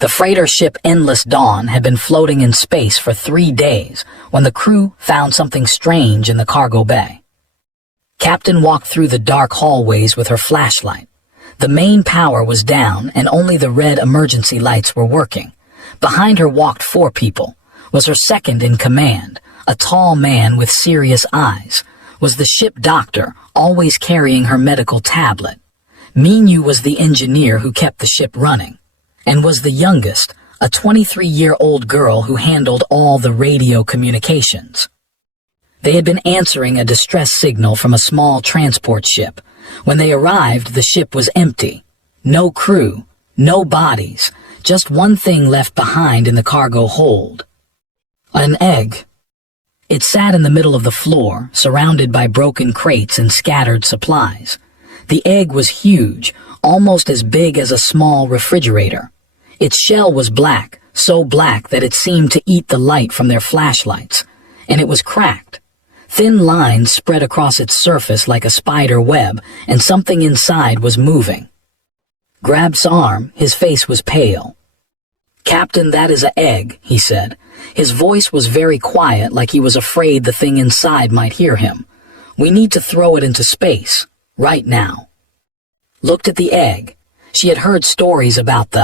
The freighter ship Endless Dawn had been floating in space for 3 days when the crew found something strange in the cargo bay. Captain walked through the dark hallways with her flashlight. The main power was down and only the red emergency lights were working. Behind her walked 4 people. Was her second in command, a tall man with serious eyes. Was the ship doctor, always carrying her medical tablet. Minyu was the engineer who kept the ship running, and was the youngest, a 23-year-old girl who handled all the radio communications. They had been answering a distress signal from a small transport ship. When they arrived, the ship was empty. No crew, no bodies, just one thing left behind in the cargo hold. An egg. It sat in the middle of the floor, surrounded by broken crates and scattered supplies. The egg was huge, almost as big as a small refrigerator. Its shell was black, so black that it seemed to eat the light from their flashlights, and it was cracked. Thin lines spread across its surface like a spider web, and something inside was moving. Grab's arm, his face was pale. "Captain, that is an egg," he said. His voice was very quiet, like he was afraid the thing inside might hear him. "We need to throw it into space, right now." Looked at the egg. She had heard stories about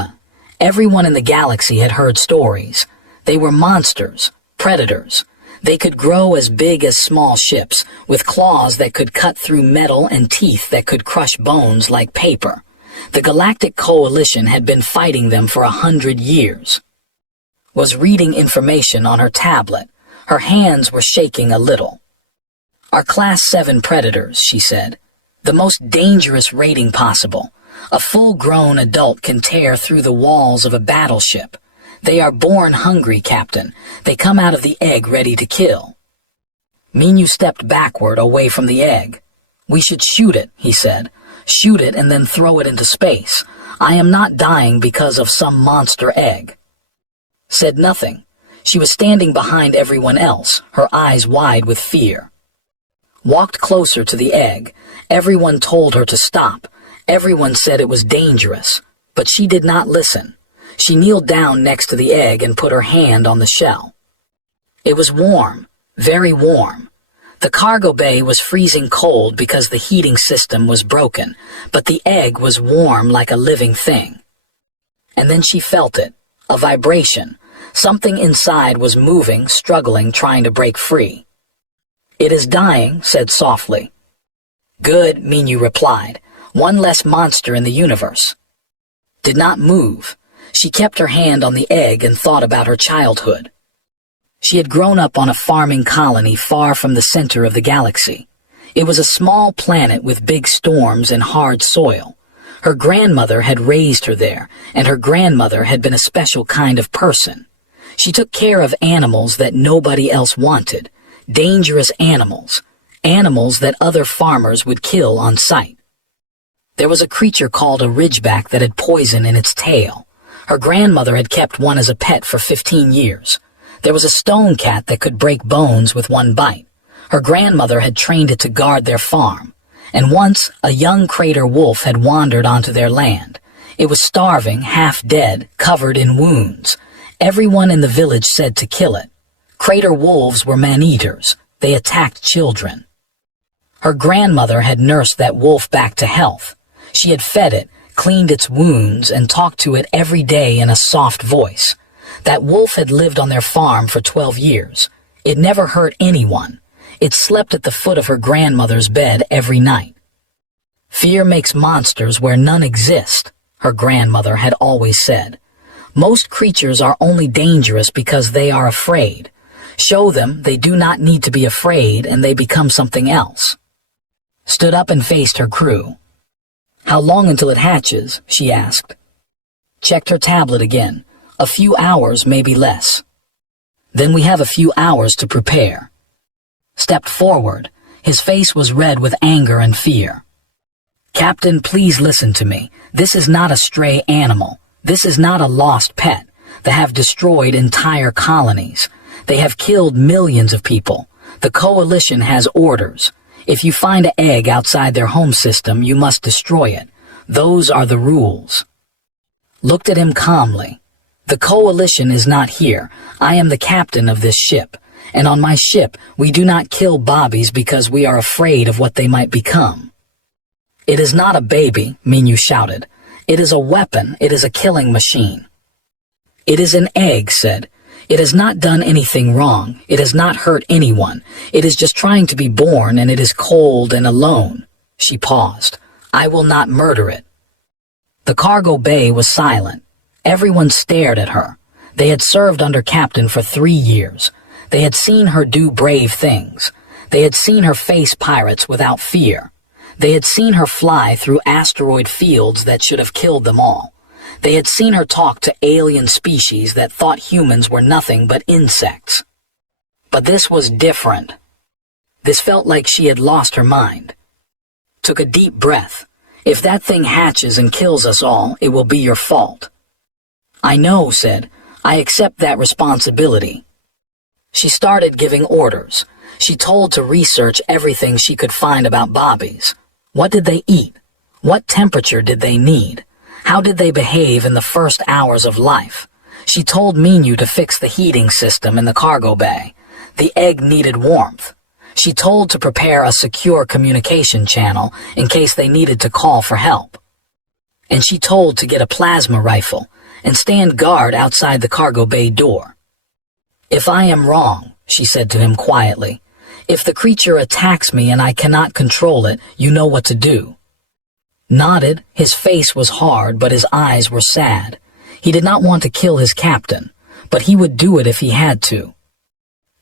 everyone in the galaxy had heard stories. They were monsters, predators. They could grow as big as small ships, with claws that could cut through metal and teeth that could crush bones like paper. The Galactic Coalition had been fighting them for 100 years. Was reading information on her tablet. Her hands were shaking a little. "Our Class 7 predators," she said. "The most dangerous rating possible. A full-grown adult can tear through the walls of a battleship. They are born hungry, Captain. They come out of the egg ready to kill." Minyu stepped backward away from the egg. "We should shoot it," he said. "Shoot it and then throw it into space. I am not dying because of some monster egg." Said nothing. She was standing behind everyone else, her eyes wide with fear. Walked closer to the egg. Everyone told her to stop. Everyone said it was dangerous, but she did not listen. She kneeled down next to the egg and put her hand on the shell. It was warm, very warm. The cargo bay was freezing cold because the heating system was broken, but the egg was warm like a living thing. And then she felt it, a vibration. Something inside was moving, struggling, trying to break free. "It is dying," said softly. "Good," Minyu replied. "One less monster in the universe." Did not move. She kept her hand on the egg and thought about her childhood. She had grown up on a farming colony far from the center of the galaxy. It was a small planet with big storms and hard soil. Her grandmother had raised her there, and her grandmother had been a special kind of person. She took care of animals that nobody else wanted, dangerous animals, animals that other farmers would kill on sight. There was a creature called a ridgeback that had poison in its tail. Her grandmother had kept one as a pet for 15 years. There was a stone cat that could break bones with one bite. Her grandmother had trained it to guard their farm. And once, a young crater wolf had wandered onto their land. It was starving, half dead, covered in wounds. Everyone in the village said to kill it. Crater wolves were man-eaters. They attacked children. Her grandmother had nursed that wolf back to health. She had fed it, cleaned its wounds, and talked to it every day in a soft voice. That wolf had lived on their farm for 12 years. It never hurt anyone. It slept at the foot of her grandmother's bed every night. "Fear makes monsters where none exist," her grandmother had always said. "Most creatures are only dangerous because they are afraid. Show them they do not need to be afraid and they become something else." Stood up and faced her crew. "How long until it hatches?" she asked. Checked her tablet again. "A few hours, maybe less." "Then we have a few hours to prepare." Stepped forward. His face was red with anger and fear. "Captain, please listen to me. This is not a stray animal. This is not a lost pet. They have destroyed entire colonies. They have killed millions of people. The Coalition has orders. If you find an egg outside their home system, you must destroy it. Those are the rules." Looked at him calmly. The coalition is not here. I am the captain of this ship, and on my ship we do not kill bobbies because we are afraid of what they might become. It is not a baby, Minyu shouted. It is a weapon, it is a killing machine. It is an egg, said. It has not done anything wrong, it has not hurt anyone. It is just trying to be born, and it is cold and alone. She paused. I will not murder it. The cargo bay was silent. Everyone stared at her. They had served under Captain for 3 years. They had seen her do brave things. They had seen her face pirates without fear. They had seen her fly through asteroid fields that should have killed them all. They had seen her talk to alien species that thought humans were nothing but insects. But this was different. This felt like she had lost her mind. Took a deep breath. If that thing hatches and kills us all, it will be your fault. I know, said. I accept that responsibility. She started giving orders. She told to research everything she could find about bobbies. What did they eat? What temperature did they need? How did they behave in the first hours of life? She told Minyu to fix the heating system in the cargo bay. The egg needed warmth. She told to prepare a secure communication channel in case they needed to call for help. And she told to get a plasma rifle and stand guard outside the cargo bay door. If I am wrong, she said to him quietly, if the creature attacks me and I cannot control it, you know what to do. Nodded, his face was hard but his eyes were sad. He did not want to kill his captain, but he would do it if he had to.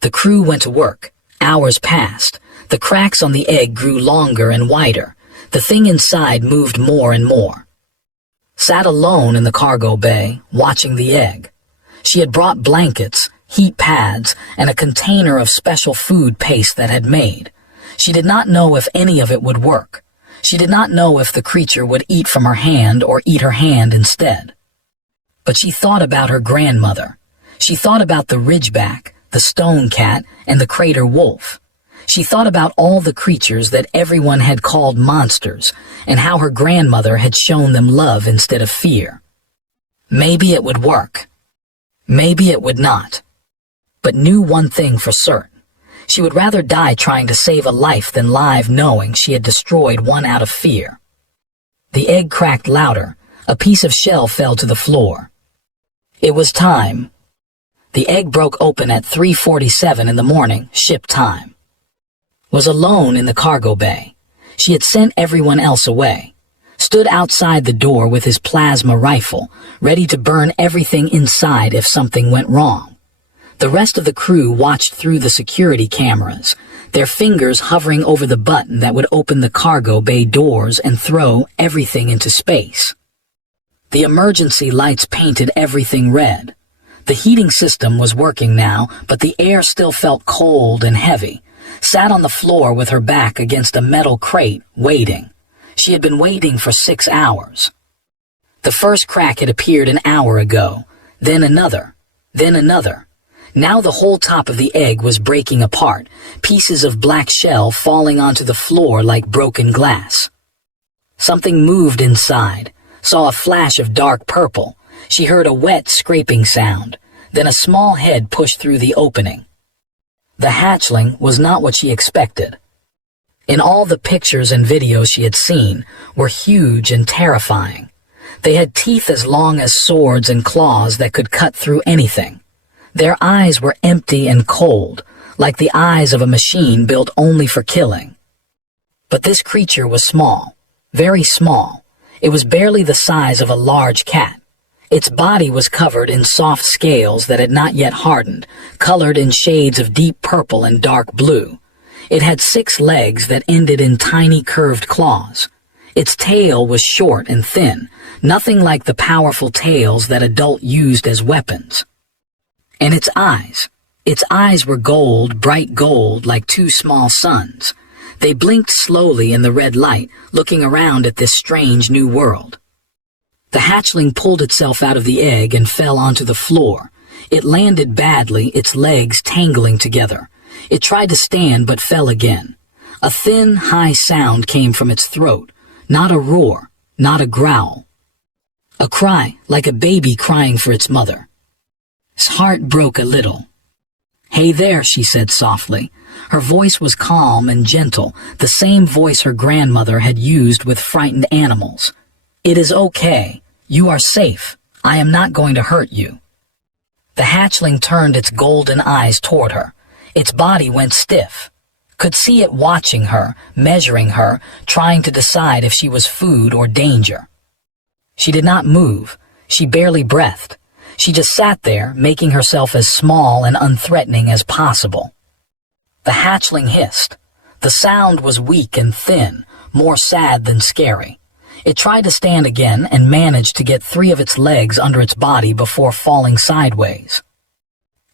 The crew went to work. Hours passed. The cracks on the egg grew longer and wider. The thing inside moved more and more. Sat alone in the cargo bay, watching the egg. She had brought blankets, heat pads, and a container of special food paste that had made. She did not know if any of it would work. She did not know if the creature would eat from her hand or eat her hand instead. But she thought about her grandmother. She thought about the ridgeback, the stone cat, and the crater wolf. She thought about all the creatures that everyone had called monsters, and how her grandmother had shown them love instead of fear. Maybe it would work. Maybe it would not. But knew one thing for certain. She would rather die trying to save a life than live knowing she had destroyed one out of fear. The egg cracked louder. A piece of shell fell to the floor. It was time. The egg broke open at 3:47 in the morning, ship time. Was alone in the cargo bay. She had sent everyone else away. Stood outside the door with his plasma rifle, ready to burn everything inside if something went wrong. The rest of the crew watched through the security cameras, their fingers hovering over the button that would open the cargo bay doors and throw everything into space. The emergency lights painted everything red. The heating system was working now, but the air still felt cold and heavy. Sat on the floor with her back against a metal crate, waiting. She had been waiting for 6 hours. The first crack had appeared an hour ago, then another, then another. Now the whole top of the egg was breaking apart, pieces of black shell falling onto the floor like broken glass. Something moved inside, saw a flash of dark purple. She heard a wet scraping sound, then a small head pushed through the opening. The hatchling was not what she expected. In all the pictures and videos she had seen were huge and terrifying. They had teeth as long as swords and claws that could cut through anything. Their eyes were empty and cold, like the eyes of a machine built only for killing. But this creature was small, very small. It was barely the size of a large cat. Its body was covered in soft scales that had not yet hardened, colored in shades of deep purple and dark blue. It had 6 legs that ended in tiny curved claws. Its tail was short and thin, nothing like the powerful tails that adults used as weapons. And its eyes were gold, bright gold, like 2 small suns. They blinked slowly in the red light, looking around at this strange new world. The hatchling pulled itself out of the egg and fell onto the floor. It landed badly, its legs tangling together. It tried to stand but fell again. A thin, high sound came from its throat, not a roar, not a growl. A cry, like a baby crying for its mother. His heart broke a little. "Hey there," she said softly. Her voice was calm and gentle, the same voice her grandmother had used with frightened animals. "It is okay. You are safe. I am not going to hurt you." The hatchling turned its golden eyes toward her. Its body went stiff. Could see it watching her, measuring her, trying to decide if she was food or danger. She did not move. She barely breathed. She just sat there, making herself as small and unthreatening as possible. The hatchling hissed. The sound was weak and thin, more sad than scary. It tried to stand again and managed to get 3 of its legs under its body before falling sideways.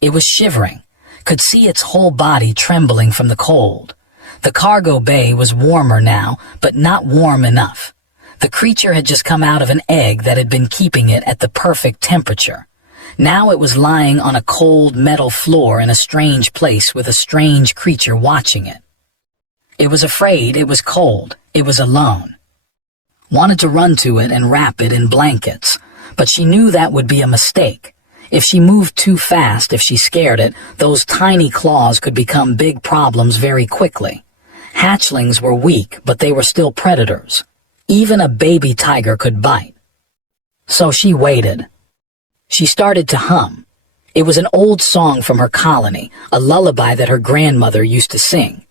It was shivering, could see its whole body trembling from the cold. The cargo bay was warmer now, but not warm enough. The creature had just come out of an egg that had been keeping it at the perfect temperature. Now it was lying on a cold metal floor in a strange place with a strange creature watching it. It was afraid, it was cold, it was alone. Wanted to run to it and wrap it in blankets, but she knew that would be a mistake. If she moved too fast, if she scared it, those tiny claws could become big problems very quickly. Hatchlings were weak, but they were still predators. Even a baby tiger could bite. So she waited. She started to hum. It was an old song from her colony, a lullaby that her grandmother used to sing.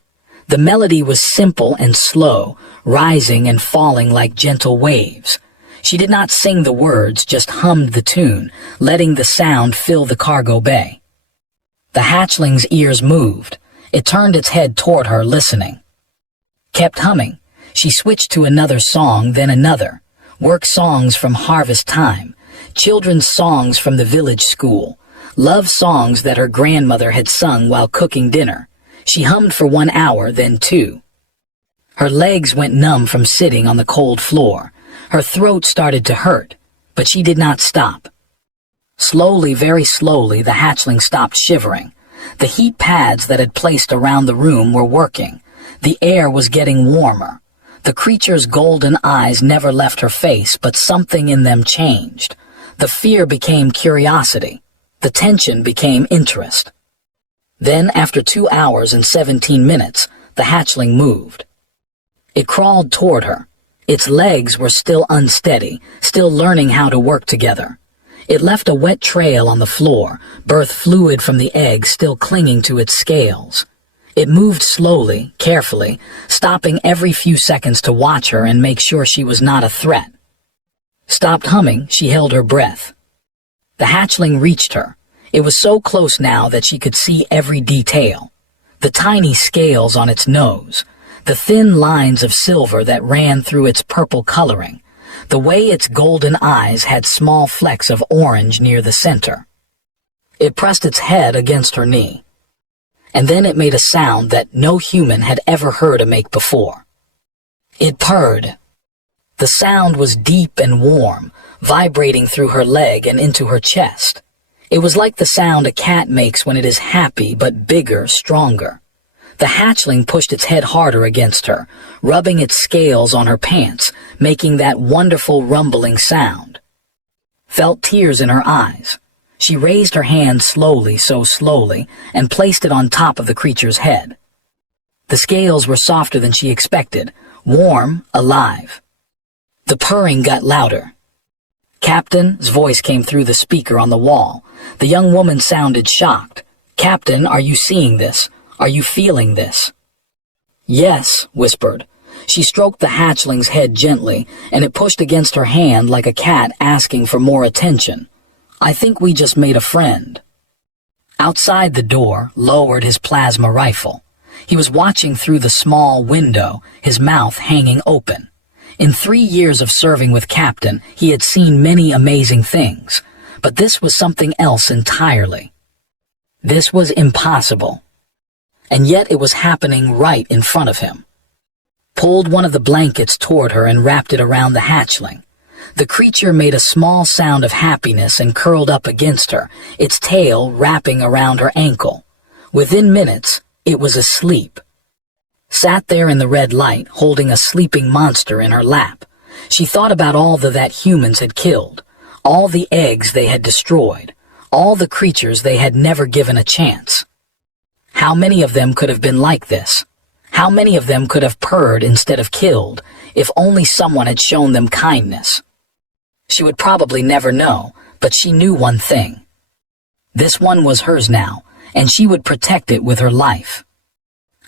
The melody was simple and slow, rising and falling like gentle waves. She did not sing the words, just hummed the tune, letting the sound fill the cargo bay. The hatchling's ears moved. It turned its head toward her, listening. Kept humming. She switched to another song, then another. Work songs from harvest time, children's songs from the village school, love songs that her grandmother had sung while cooking dinner. She hummed for 1 hour, then 2. Her legs went numb from sitting on the cold floor. Her throat started to hurt, but she did not stop. Slowly, very slowly, the hatchling stopped shivering. The heat pads that had placed around the room were working. The air was getting warmer. The creature's golden eyes never left her face, but something in them changed. The fear became curiosity. The tension became interest. Then, after 2 hours and 17 minutes, the hatchling moved. It crawled toward her. Its legs were still unsteady, still learning how to work together. It left a wet trail on the floor, birth fluid from the egg still clinging to its scales. It moved slowly, carefully, stopping every few seconds to watch her and make sure she was not a threat. Stopped humming, she held her breath. The hatchling reached her. It was so close now that she could see every detail. The tiny scales on its nose, the thin lines of silver that ran through its purple coloring, the way its golden eyes had small flecks of orange near the center. It pressed its head against her knee. And then it made a sound that no human had ever heard it make before. It purred. The sound was deep and warm, vibrating through her leg and into her chest. It was like the sound a cat makes when it is happy, but bigger, stronger. The hatchling pushed its head harder against her, rubbing its scales on her pants, making that wonderful rumbling sound. Felt tears in her eyes. She raised her hand slowly, so slowly, and placed it on top of the creature's head. The scales were softer than she expected, warm, alive. The purring got louder. "Captain's voice came through the speaker on the wall. The young woman sounded shocked. "Captain, are you seeing this? Are you feeling this?" "Yes," whispered. She stroked the hatchling's head gently, and it pushed against her hand like a cat asking for more attention. "I think we just made a friend." Outside the door, lowered his plasma rifle. He was watching through the small window, his mouth hanging open. In 3 years of serving with Captain, he had seen many amazing things, but this was something else entirely. This was impossible. And yet it was happening right in front of him. Pulled one of the blankets toward her and wrapped it around the hatchling. The creature made a small sound of happiness and curled up against her, its tail wrapping around her ankle. Within minutes, it was asleep. Sat there in the red light, holding a sleeping monster in her lap. She thought about all that humans had killed, all the eggs they had destroyed, all the creatures they had never given a chance. How many of them could have been like this? How many of them could have purred instead of killed, if only someone had shown them kindness? She would probably never know, but she knew one thing. This one was hers now, and she would protect it with her life.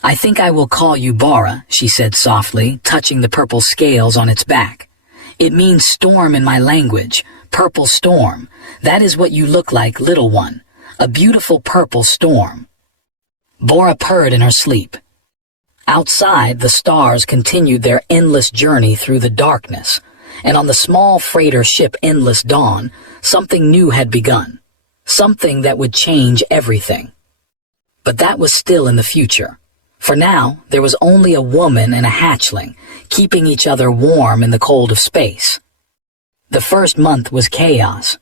"I think I will call you Bora," she said softly, touching the purple scales on its back. "It means storm in my language, purple storm. That is what you look like, little one, a beautiful purple storm." Bora purred in her sleep. Outside, the stars continued their endless journey through the darkness, and on the small freighter ship Endless Dawn, something new had begun, something that would change everything. But that was still in the future. For now, there was only a woman and a hatchling, keeping each other warm in the cold of space. The first month was chaos.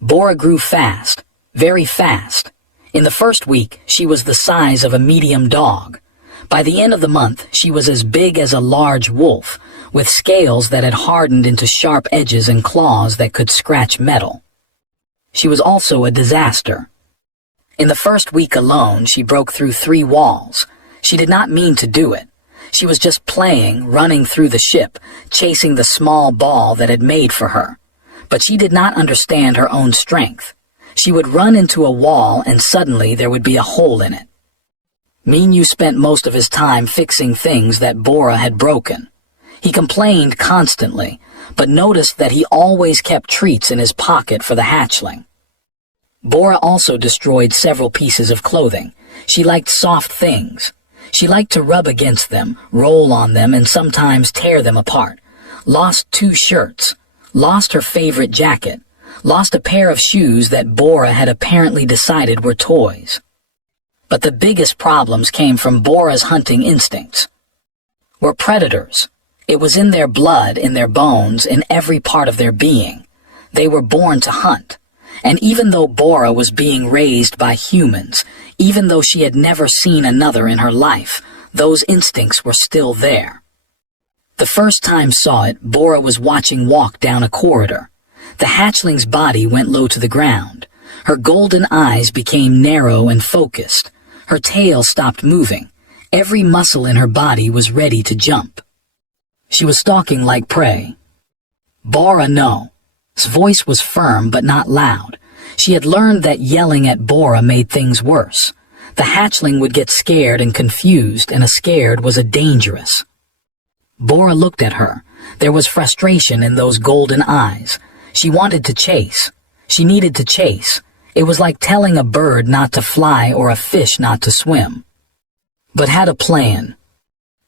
Bora grew fast, very fast. In the first week, she was the size of a medium dog. By the end of the month, she was as big as a large wolf, with scales that had hardened into sharp edges and claws that could scratch metal. She was also a disaster. In the first week alone, she broke through 3 walls. She did not mean to do it. She was just playing, running through the ship, chasing the small ball that had made for her. But she did not understand her own strength. She would run into a wall and suddenly there would be a hole in it. Minyu spent most of his time fixing things that Bora had broken. He complained constantly, but noticed that he always kept treats in his pocket for the hatchling. Bora also destroyed several pieces of clothing. She liked soft things. She liked to rub against them, roll on them, and sometimes tear them apart. Lost 2 shirts. Lost her favorite jacket. Lost a pair of shoes that Bora had apparently decided were toys. But the biggest problems came from Bora's hunting instincts. Were predators. It was in their blood, in their bones, in every part of their being. They were born to hunt. And even though Bora was being raised by humans, even though she had never seen another in her life, those instincts were still there. The first time saw it, Bora was watching walk down a corridor. The hatchling's body went low to the ground. Her golden eyes became narrow and focused. Her tail stopped moving. Every muscle in her body was ready to jump. She was stalking like prey. "Bora, no." His voice was firm but not loud. She had learned that yelling at Bora made things worse. The hatchling would get scared and confused, and a scared was a dangerous. Bora looked at her. There was frustration in those golden eyes. She wanted to chase. She needed to chase. It was like telling a bird not to fly or a fish not to swim. But had a plan.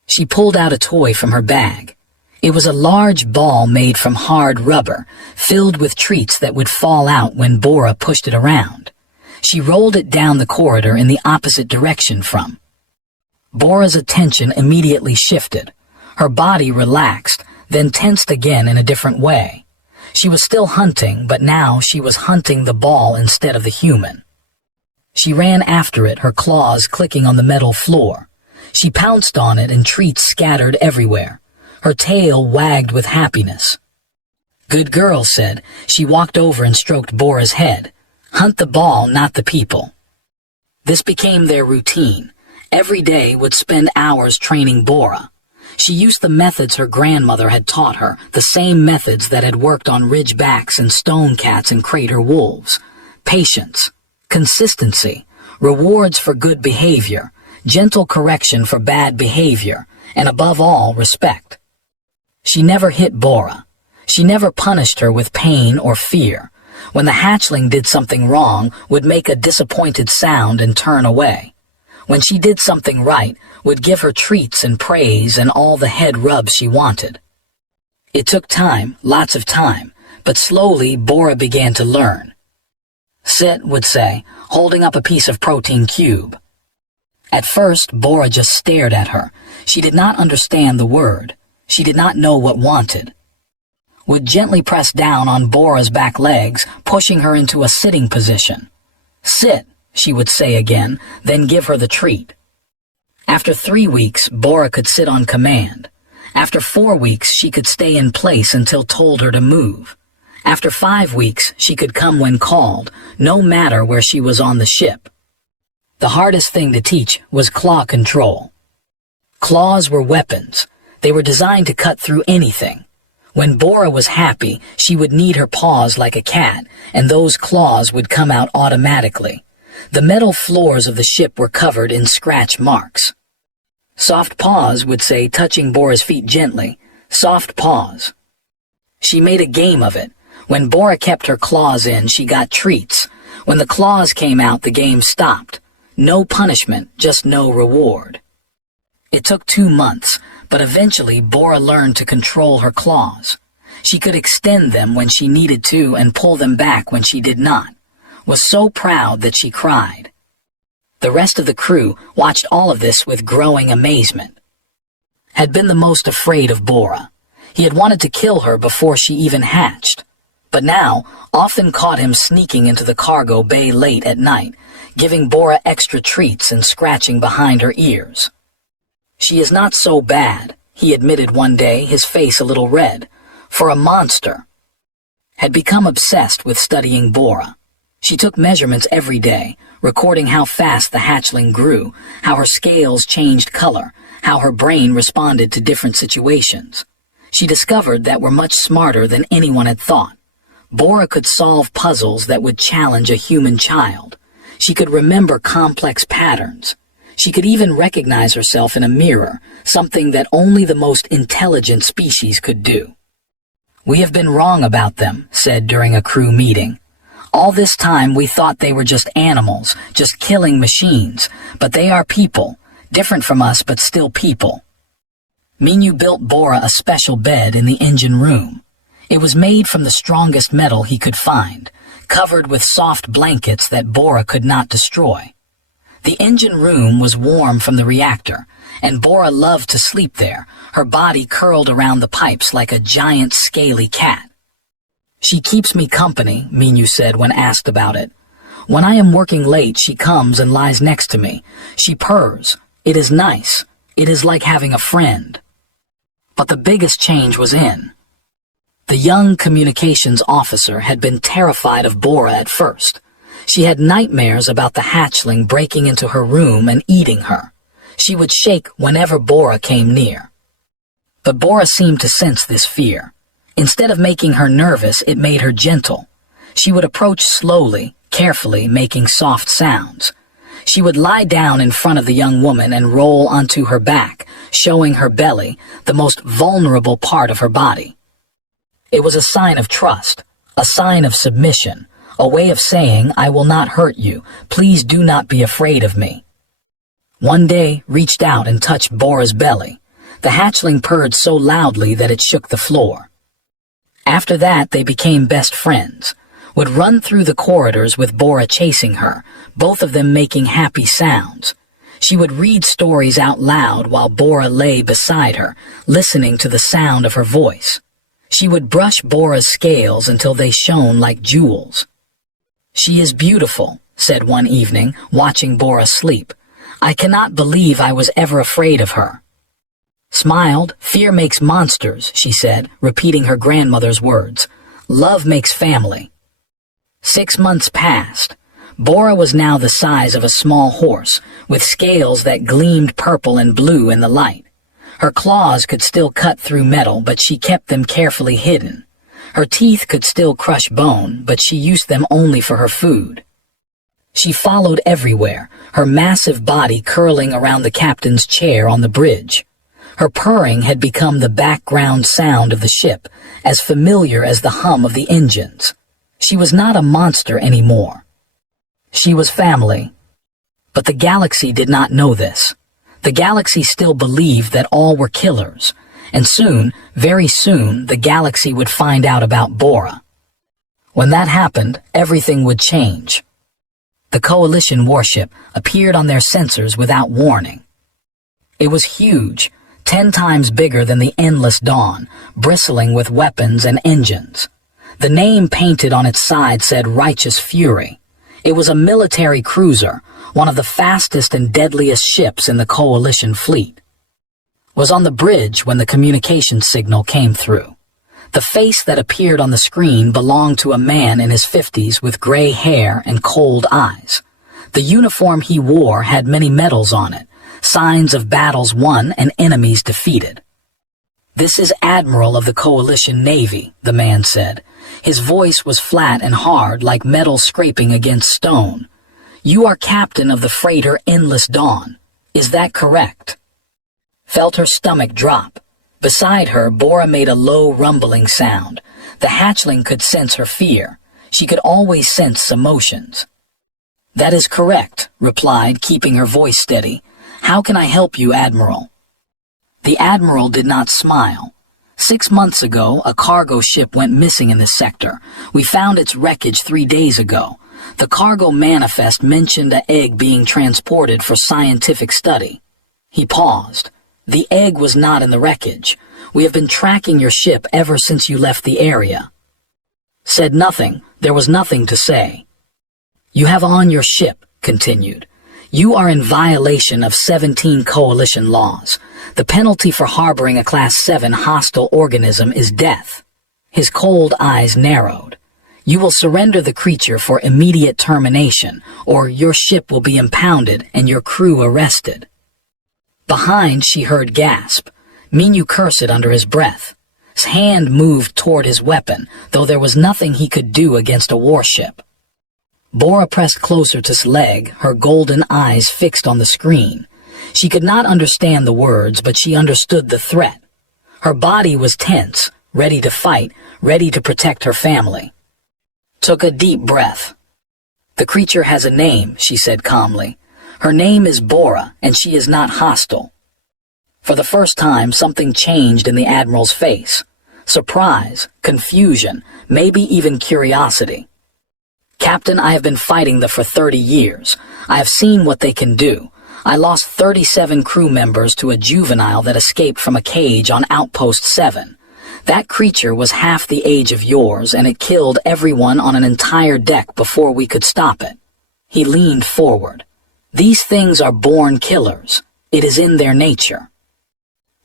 She pulled out a toy from her bag. It was a large ball made from hard rubber, filled with treats that would fall out when Bora pushed it around. She rolled it down the corridor in the opposite direction from. Bora's attention immediately shifted. Her body relaxed, then tensed again in a different way. She was still hunting, but now she was hunting the ball instead of the human. She ran after it, her claws clicking on the metal floor. She pounced on it and treats scattered everywhere. Her tail wagged with happiness. "Good girl," said. She walked over and stroked Bora's head. "Hunt the ball, not the people." This became their routine. Every day would spend hours training Bora. She used the methods her grandmother had taught her, the same methods that had worked on ridgebacks and stone cats and crater wolves. Patience, consistency, rewards for good behavior, gentle correction for bad behavior, and above all, respect. She never hit Bora. She never punished her with pain or fear. When the hatchling did something wrong, would make a disappointed sound and turn away. When she did something right, would give her treats and praise and all the head rubs she wanted. It took time, lots of time, but slowly Bora began to learn. "Sit," would say, holding up a piece of protein cube. At first, Bora just stared at her. She did not understand the word. She did not know what wanted. Would gently press down on Bora's back legs, pushing her into a sitting position. "Sit," she would say again, then give her the treat. After 3 weeks, Bora could sit on command. After 4 weeks, she could stay in place until told her to move. After 5 weeks, she could come when called, no matter where she was on the ship. The hardest thing to teach was claw control. Claws were weapons. They were designed to cut through anything. When Bora was happy, she would knead her paws like a cat, and those claws would come out automatically. The metal floors of the ship were covered in scratch marks. Soft paws would say, touching Bora's feet gently, "Soft paws." She made a game of it. When Bora kept her claws in, she got treats. When the claws came out, the game stopped. No punishment, just no reward. It took 2 months, but eventually Bora learned to control her claws. She could extend them when she needed to and pull them back when she did not. Was so proud that she cried. The rest of the crew watched all of this with growing amazement. Had been the most afraid of Bora. He had wanted to kill her before she even hatched, but now often caught him sneaking into the cargo bay late at night, giving Bora extra treats and scratching behind her ears. "She is not so bad," he admitted one day, his face a little red, "for a monster." Had become obsessed with studying Bora. She took measurements every day, recording how fast the hatchling grew, how her scales changed color, how her brain responded to different situations. She discovered that we're much smarter than anyone had thought. Bora could solve puzzles that would challenge a human child. She could remember complex patterns. She could even recognize herself in a mirror, something that only the most intelligent species could do. "We have been wrong about them," said during a crew meeting. "All this time we thought they were just animals, just killing machines, but they are people, different from us but still people." Minyu built Bora a special bed in the engine room. It was made from the strongest metal he could find, covered with soft blankets that Bora could not destroy. The engine room was warm from the reactor, and Bora loved to sleep there, her body curled around the pipes like a giant scaly cat. "She keeps me company," Minyu said when asked about it. "When I am working late, she comes and lies next to me. She purrs. It is nice. It is like having a friend." But the biggest change was in. The young communications officer had been terrified of Bora at first. She had nightmares about the hatchling breaking into her room and eating her. She would shake whenever Bora came near. But Bora seemed to sense this fear. Instead of making her nervous, it made her gentle. She would approach slowly, carefully, making soft sounds. She would lie down in front of the young woman and roll onto her back, showing her belly, the most vulnerable part of her body. It was a sign of trust, a sign of submission, a way of saying, "I will not hurt you. Please do not be afraid of me." One day, reached out and touched Bora's belly. The hatchling purred so loudly that it shook the floor. After that, they became best friends, would run through the corridors with Bora chasing her, both of them making happy sounds. She would read stories out loud while Bora lay beside her, listening to the sound of her voice. She would brush Bora's scales until they shone like jewels. "She is beautiful," said one evening, watching Bora sleep. "I cannot believe I was ever afraid of her." Smiled, "Fear makes monsters," she said, repeating her grandmother's words. "Love makes family." 6 months passed. Bora was now the size of a small horse, with scales that gleamed purple and blue in the light. Her claws could still cut through metal, but she kept them carefully hidden. Her teeth could still crush bone, but she used them only for her food. She followed everywhere, her massive body curling around the captain's chair on the bridge. Her purring had become the background sound of the ship, as familiar as the hum of the engines. She was not a monster anymore. She was family. But the galaxy did not know this. The galaxy still believed that all were killers, and soon, very soon, the galaxy would find out about Bora. When that happened, everything would change. The Coalition warship appeared on their sensors without warning. It was huge, 10 times bigger than the Endless Dawn, bristling with weapons and engines. The name painted on its side said Righteous Fury. It was a military cruiser, one of the fastest and deadliest ships in the Coalition fleet. Was on the bridge when the communication signal came through. The face that appeared on the screen belonged to a man in his 50s with gray hair and cold eyes. The uniform he wore had many medals on it, signs of battles won and enemies defeated. "This is Admiral of the Coalition Navy," the man said. His voice was flat and hard like metal scraping against stone. "You are captain of the freighter Endless Dawn. Is that correct?" Felt her stomach drop. Beside her, Bora made a low rumbling sound. The hatchling could sense her fear. She could always sense emotions. "That is correct," replied, keeping her voice steady. "How can I help you, Admiral?" The Admiral did not smile. 6 months ago, a cargo ship went missing in this sector. We found its wreckage 3 days ago. The cargo manifest mentioned an egg being transported for scientific study. He paused. "The egg was not in the wreckage. We have been tracking your ship ever since you left the area." Said nothing. There was nothing to say. "You have on your ship," continued. "You are in violation of 17 coalition laws. The penalty for harboring a Class 7 hostile organism is death." His cold eyes narrowed. "You will surrender the creature for immediate termination, or your ship will be impounded and your crew arrested." Behind, she heard gasp. Minyu cursed it under his breath. His hand moved toward his weapon, though there was nothing he could do against a warship. Bora pressed closer to Sleg, her golden eyes fixed on the screen. She could not understand the words, but she understood the threat. Her body was tense, ready to fight, ready to protect her family. Took a deep breath. "The creature has a name," she said calmly. "Her name is Bora, and she is not hostile." For the first time, something changed in the Admiral's face. Surprise, confusion, maybe even curiosity. "Captain, I have been fighting them for 30 years. I have seen what they can do. I lost 37 crew members to a juvenile that escaped from a cage on Outpost 7. That creature was half the age of yours, and it killed everyone on an entire deck before we could stop it." He leaned forward. "These things are born killers. It is in their nature."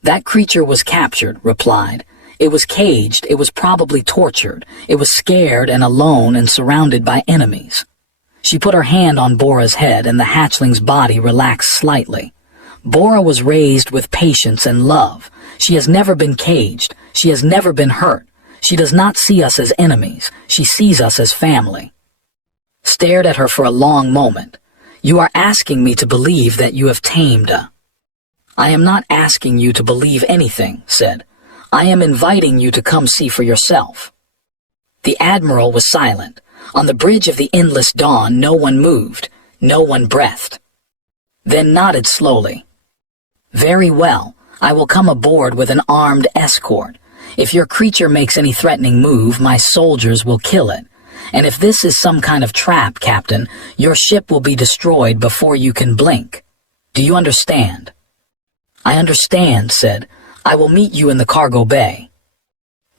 "That creature was captured," replied. "It was caged, it was probably tortured, it was scared and alone and surrounded by enemies." She put her hand on Bora's head and the hatchling's body relaxed slightly. Bora was raised with patience and love. She has never been caged. She has never been hurt. She does not see us as enemies. She sees us as family. Stared at her for a long moment. "You are asking me to believe that you have tamed a—" "I am not asking you to believe anything," said. "I am inviting you to come see for yourself." The Admiral was silent. On the bridge of the Endless Dawn, no one moved. No one breathed. Then nodded slowly. "Very well. I will come aboard with an armed escort. If your creature makes any threatening move, my soldiers will kill it. And if this is some kind of trap, Captain, your ship will be destroyed before you can blink. Do you understand?" "I understand," said. "I will meet you in the cargo bay."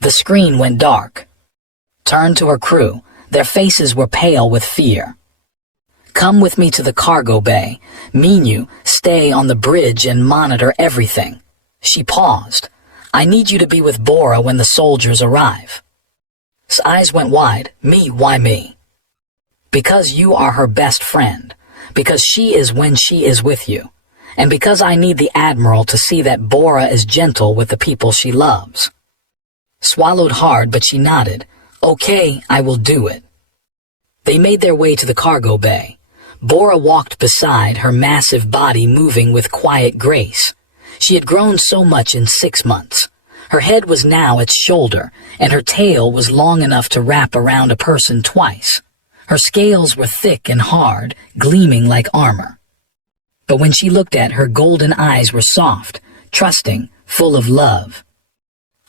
The screen went dark. Turned to her crew. Their faces were pale with fear. "Come with me to the cargo bay. Minyu, stay on the bridge and monitor everything." She paused. "I need you to be with Bora when the soldiers arrive." His eyes went wide. "Me? Why me?" "Because you are her best friend. Because she is when she is with you. And because I need the Admiral to see that Bora is gentle with the people she loves." Swallowed hard, but she nodded. "Okay, I will do it." They made their way to the cargo bay. Bora walked beside, her massive body moving with quiet grace. She had grown so much in 6 months. Her head was now its shoulder, and her tail was long enough to wrap around a person twice. Her scales were thick and hard, gleaming like armor. But when she looked at her, golden eyes were soft, trusting, full of love.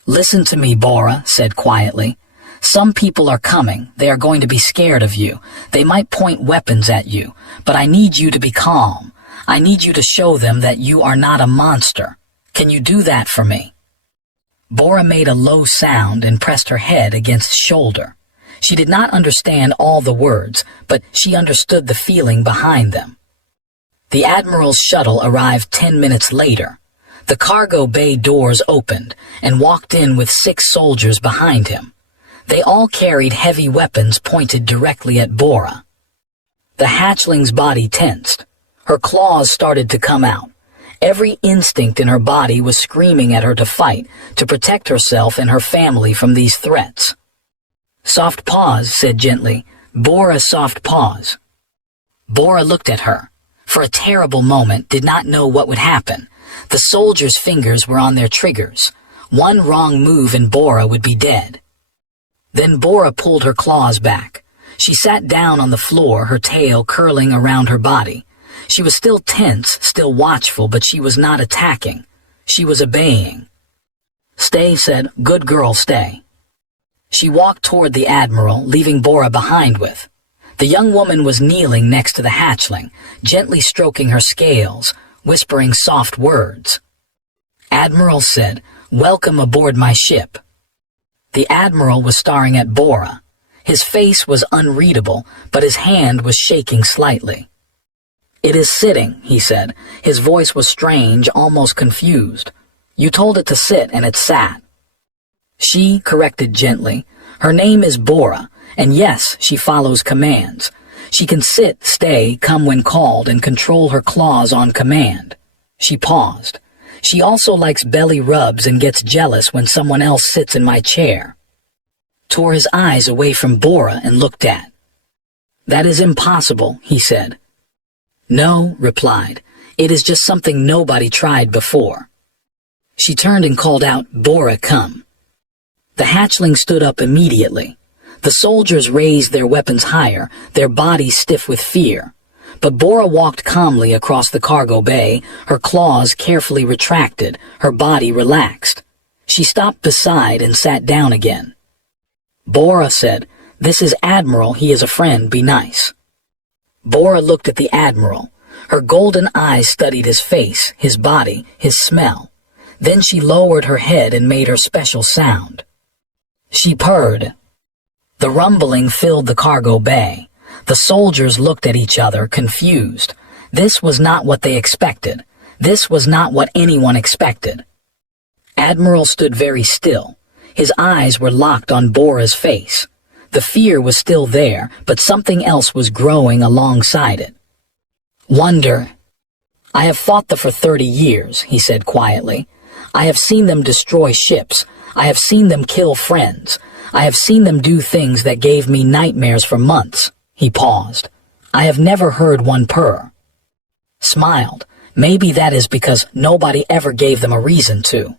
"Listen to me," Bora said quietly. "Some people are coming. They are going to be scared of you. They might point weapons at you, but I need you to be calm. I need you to show them that you are not a monster. Can you do that for me?" Bora made a low sound and pressed her head against his shoulder. She did not understand all the words, but she understood the feeling behind them. The Admiral's shuttle arrived 10 minutes later. The cargo bay doors opened and walked in with 6 soldiers behind him. They all carried heavy weapons pointed directly at Bora. The hatchling's body tensed. Her claws started to come out. Every instinct in her body was screaming at her to fight, to protect herself and her family from these threats. "Soft paws," said gently. "Bora, soft paws." Bora looked at her. For a terrible moment, did not know what would happen. The soldiers' fingers were on their triggers. One wrong move and Bora would be dead. Then Bora pulled her claws back. She sat down on the floor, her tail curling around her body. She was still tense, still watchful, but she was not attacking. She was obeying. "Stay," said. "Good girl, stay." She walked toward the Admiral, leaving Bora behind with. The young woman was kneeling next to the hatchling, gently stroking her scales, whispering soft words. "Admiral," said, "welcome aboard my ship." The Admiral was staring at Bora. His face was unreadable, but his hand was shaking slightly. "It is sitting," he said. His voice was strange, almost confused. "You told it to sit, and it sat." She corrected gently. "Her name is Bora, and yes, she follows commands. She can sit, stay, come when called, and control her claws on command." She paused. "She also likes belly rubs and gets jealous when someone else sits in my chair." Tore his eyes away from Bora and looked at. "That is impossible," he said. "No," replied. "It is just something nobody tried before." She turned and called out, "Bora, come." The hatchling stood up immediately. The soldiers raised their weapons higher, their bodies stiff with fear. But Bora walked calmly across the cargo bay, her claws carefully retracted, her body relaxed. She stopped beside and sat down again. Bora said, "This is Admiral, he is a friend, be nice." Bora looked at the Admiral. Her golden eyes studied his face, his body, his smell. Then she lowered her head and made her special sound. She purred. The rumbling filled the cargo bay. The soldiers looked at each other, confused. This was not what they expected. This was not what anyone expected. Admiral stood very still. His eyes were locked on Bora's face. The fear was still there, but something else was growing alongside it. "Wonder. I have fought them for 30 years, he said quietly. "I have seen them destroy ships. I have seen them kill friends. I have seen them do things that gave me nightmares for months." He paused. "I have never heard one purr." Smiled. Maybe that is because nobody ever gave them a reason to.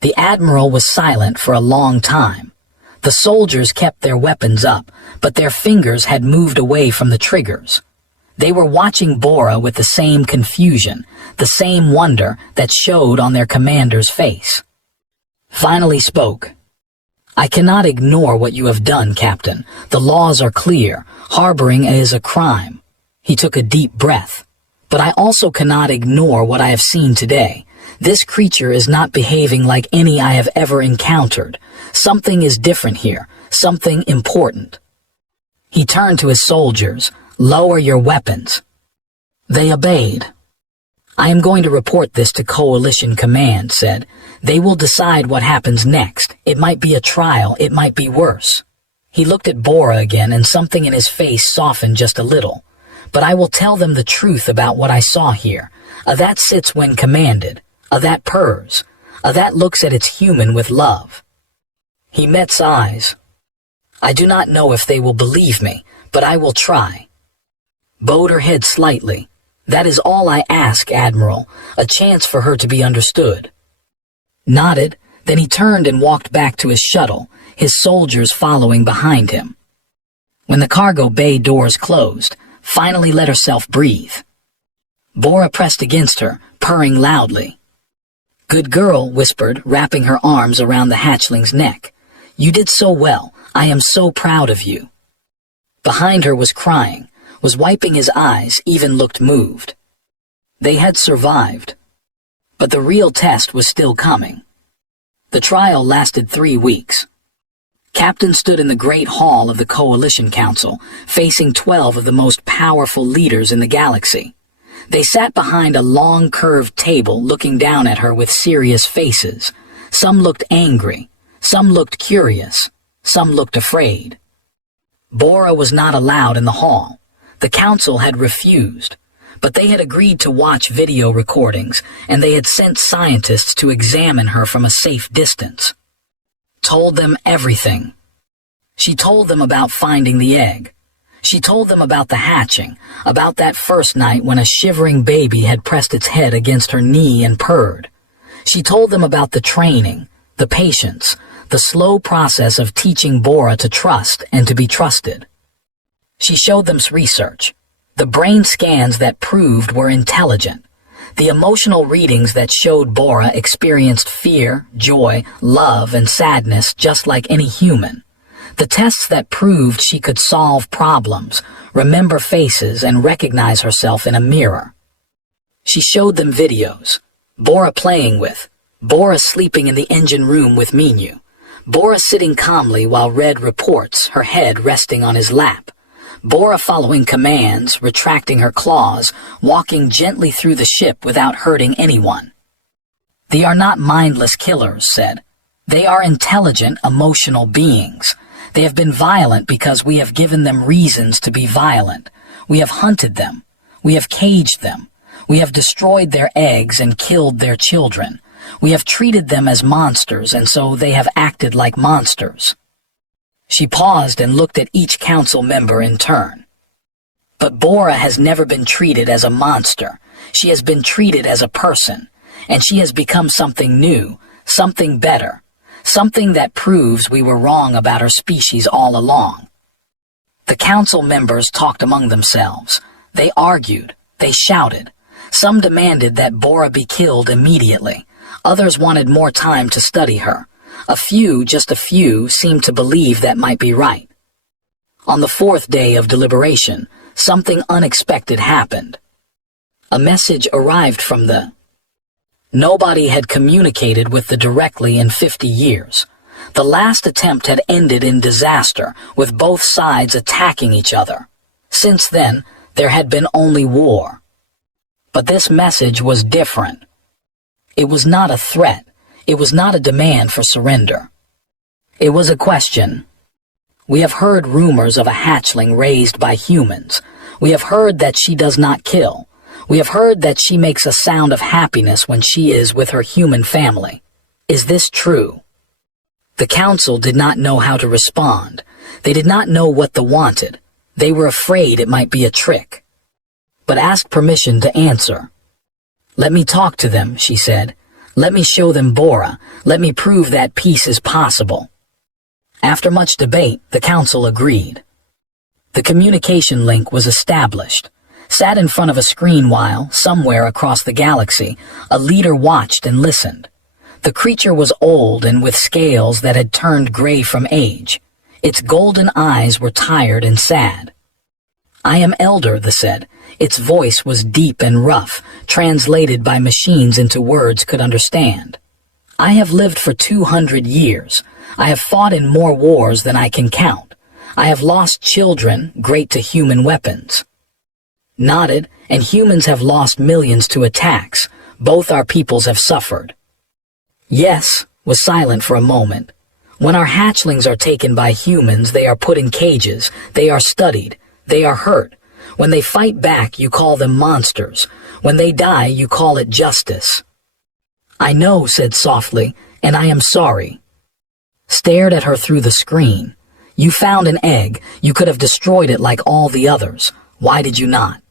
The Admiral was silent for a long time. The soldiers kept their weapons up, but their fingers had moved away from the triggers. They were watching Bora with the same confusion, the same wonder that showed on their commander's face. Finally spoke. "I cannot ignore what you have done, Captain. The laws are clear. Harboring is a crime." He took a deep breath. "But I also cannot ignore what I have seen today. This creature is not behaving like any I have ever encountered. Something is different here, something important." He turned to his soldiers. "Lower your weapons." They obeyed. "I am going to report this to Coalition Command," said. "They will decide what happens next. It might be a trial, it might be worse." He looked at Bora again, and something in his face softened just a little. "But I will tell them the truth about what I saw here. That sits when commanded. That purrs. That looks at its human with love." He met's eyes. "I do not know if they will believe me, but I will try." Bowed her head slightly. "That is all I ask, Admiral, a chance for her to be understood." Nodded, then he turned and walked back to his shuttle, his soldiers following behind him. When the cargo bay doors closed, finally let herself breathe. Bora pressed against her, purring loudly. "Good girl," whispered, wrapping her arms around the hatchling's neck. "You did so well. I am so proud of you." Behind her was crying, was wiping his eyes, even looked moved. They had survived. But the real test was still coming. The trial lasted 3 weeks. Captain stood in the great hall of the Coalition Council, facing 12 of the most powerful leaders in the galaxy. They sat behind a long curved table looking down at her with serious faces. Some looked angry, some looked curious, some looked afraid. Bora was not allowed in the hall. The council had refused, but they had agreed to watch video recordings, and they had sent scientists to examine her from a safe distance. Told them everything. She told them about finding the egg. She told them about the hatching, about that first night when a shivering baby had pressed its head against her knee and purred. She told them about the training, the patience, the slow process of teaching Bora to trust and to be trusted. She showed them research, the brain scans that proved were intelligent, the emotional readings that showed Bora experienced fear, joy, love, and sadness just like any human. The tests that proved she could solve problems, remember faces, and recognize herself in a mirror. She showed them videos. Bora playing with, Bora sleeping in the engine room with Minyu, Bora sitting calmly while Red reports, her head resting on his lap, Bora following commands, retracting her claws, walking gently through the ship without hurting anyone. They are not mindless killers, said. They are intelligent, emotional beings. They have been violent because we have given them reasons to be violent. We have hunted them. We have caged them. We have destroyed their eggs and killed their children. We have treated them as monsters, and so they have acted like monsters. She paused and looked at each council member in turn. But Bora has never been treated as a monster. She has been treated as a person, and she has become something new, something better, something that proves we were wrong about her species all along. The council members talked among themselves. They argued. They shouted. Some demanded that Bora be killed immediately. Others wanted more time to study her. A few, just a few, seemed to believe that might be right. On the fourth day of deliberation, something unexpected happened. A message arrived from the... Nobody had communicated with the directly in 50 years. The last attempt had ended in disaster, with both sides attacking each other. Since then, there had been only war. But this message was different. It was not a threat. It was not a demand for surrender. It was a question. We have heard rumors of a hatchling raised by humans. We have heard that she does not kill. We have heard that she makes a sound of happiness when she is with her human family. Is this true? The council did not know how to respond. They did not know what they wanted. They were afraid it might be a trick. But asked permission to answer. Let me talk to them, she said. Let me show them Bora. Let me prove that peace is possible. After much debate, the council agreed. The communication link was established. Sat in front of a screen while, somewhere across the galaxy, a leader watched and listened. The creature was old and with scales that had turned gray from age. Its golden eyes were tired and sad. I am elder, the said. Its voice was deep and rough, translated by machines into words could understand. I have lived for 200 years. I have fought in more wars than I can count. I have lost children, great to human weapons. Nodded, and humans have lost millions to attacks. Both our peoples have suffered. Yes, was silent for a moment. When our hatchlings are taken by humans, they are put in cages. They are studied. They are hurt. When they fight back, you call them monsters. When they die, you call it justice. I know, said softly, and I am sorry. Stared at her through the screen. You found an egg. You could have destroyed it like all the others. Why did you not?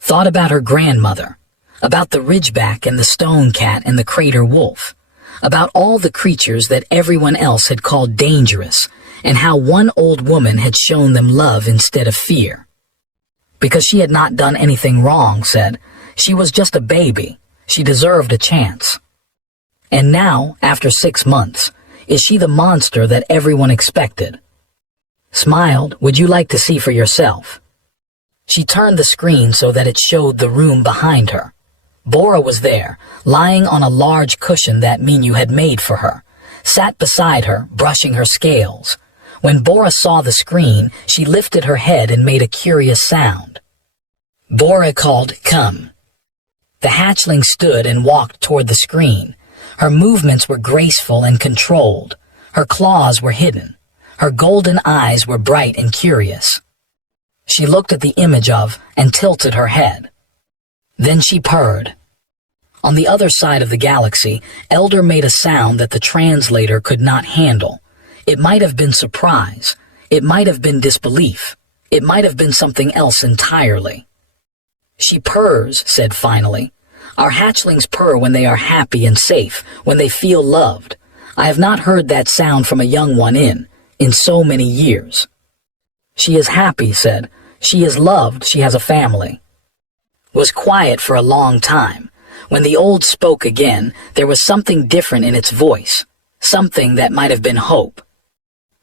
Thought about her grandmother, about the ridgeback and the stone cat and the crater wolf, about all the creatures that everyone else had called dangerous, and how one old woman had shown them love instead of fear. Because she had not done anything wrong, said. She was just a baby. She deserved a chance. And now, after 6 months, is she the monster that everyone expected? Smiled, would you like to see for yourself? She turned the screen so that it showed the room behind her. Bora was there, lying on a large cushion that Minyu had made for her, sat beside her, brushing her scales. When Bora saw the screen, she lifted her head and made a curious sound. Bora called, "Come." The hatchling stood and walked toward the screen. Her movements were graceful and controlled. Her claws were hidden. Her golden eyes were bright and curious. She looked at the image of and tilted her head. Then she purred. On the other side of the galaxy, Elder made a sound that the translator could not handle. It might have been surprise. It might have been disbelief. It might have been something else entirely. "She purrs," said finally. "Our hatchlings purr when they are happy and safe, when they feel loved. I have not heard that sound from a young one in so many years." "She is happy," said. "She is loved. She has a family." It was quiet for a long time. When the old spoke again, there was something different in its voice, something that might have been hope.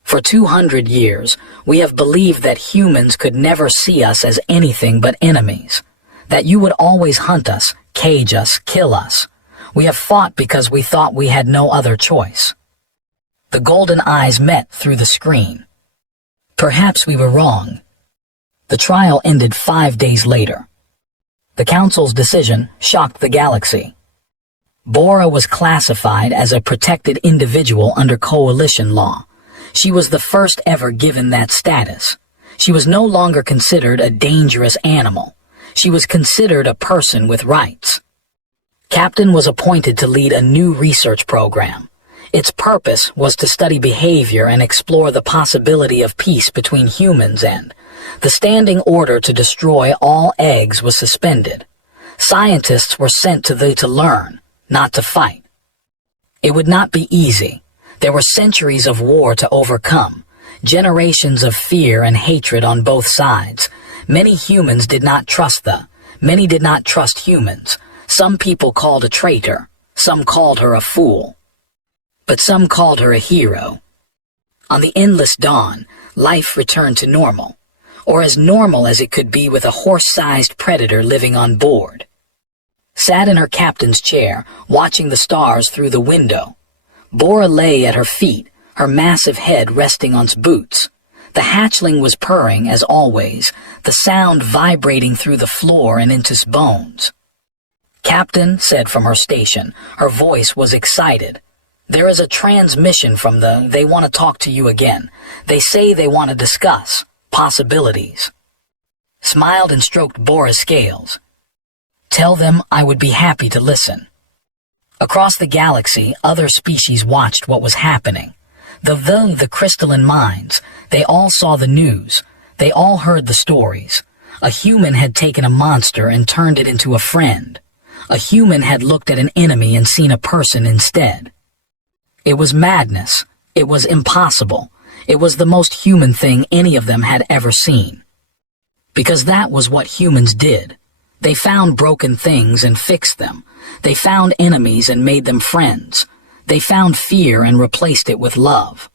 "For 200 years, we have believed that humans could never see us as anything but enemies, that you would always hunt us, cage us, kill us. We have fought because we thought we had no other choice." The golden eyes met through the screen. "Perhaps we were wrong." The trial ended 5 days later. The Council's decision shocked the galaxy. Bora was classified as a protected individual under Coalition law. She was the first ever given that status. She was no longer considered a dangerous animal. She was considered a person with rights. Captain was appointed to lead a new research program. Its purpose was to study behavior and explore the possibility of peace between humans, and the standing order to destroy all eggs was suspended. Scientists were sent to learn, not to fight. It would not be easy. There were centuries of war to overcome, generations of fear and hatred on both sides. Many humans did not trust many did not trust humans. Some people called a traitor, some called her a fool, but some called her a hero. On the endless dawn, life returned to normal, or as normal as it could be with a horse-sized predator living on board. Sat in her captain's chair, watching the stars through the window. Bora lay at her feet, her massive head resting on its boots. The hatchling was purring as always, the sound vibrating through the floor and into its bones. "Captain," said from her station, her voice was excited. "There is a transmission from they want to talk to you again. They say they want to discuss possibilities." Smiled and stroked Bora's scales. "Tell them I would be happy to listen." Across the galaxy, other species watched what was happening. The crystalline minds, they all saw the news. They all heard the stories. A human had taken a monster and turned it into a friend. A human had looked at an enemy and seen a person instead. It was madness. It was impossible. It was the most human thing any of them had ever seen. Because that was what humans did. They found broken things and fixed them. They found enemies and made them friends. They found fear and replaced it with love.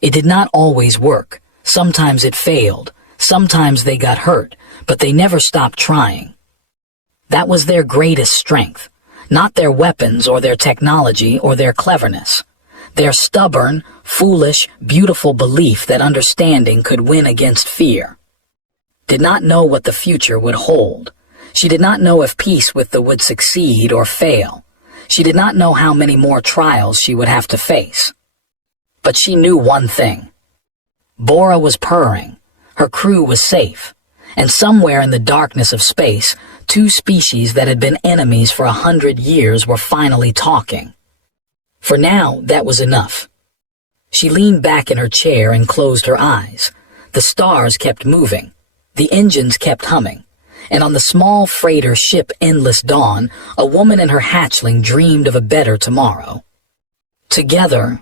It did not always work. Sometimes it failed. Sometimes they got hurt, but they never stopped trying. That was their greatest strength. Not their weapons or their technology or their cleverness. Their stubborn, foolish, beautiful belief that understanding could win against fear. Did not know what the future would hold. She did not know if peace with the would succeed or fail. She did not know how many more trials she would have to face. But she knew one thing. Bora was purring. Her crew was safe. And somewhere in the darkness of space, two species that had been enemies for 100 years were finally talking. For now, that was enough. She leaned back in her chair and closed her eyes. The stars kept moving. The engines kept humming. And on the small freighter ship Endless Dawn, a woman and her hatchling dreamed of a better tomorrow. Together,